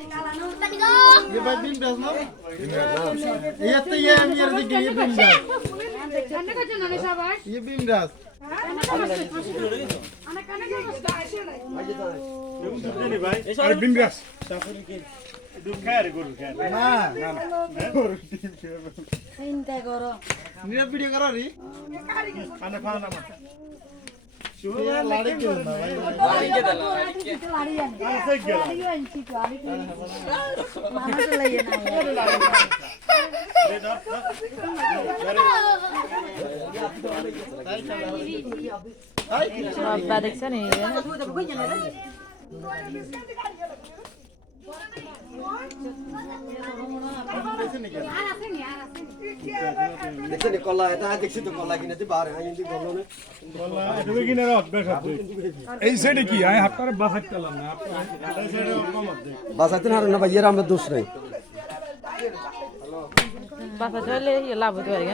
ये भाई बिन ब्रास ना ये तो ये अमीर दिखे ये बिन ब्रास ये बिन ब्रास আরে বিন্দাস ना नीरा वीडियो करो री ये लाड़ी क्यों ना भाई বাবা দেখছেন এই দেখছেন কলা এটা দেখছি তো কলা কিনে দি বারে আই ইন্দি গলো না এটা কিনে রাখ বেশ এই সাইডে কি আই হাতটারে বাহাইতালাম না এই সাইডে কম আছে বাসাতে না না ভাই এর আমরা দোষ নাই বাসা চলে লাভ হতে পারে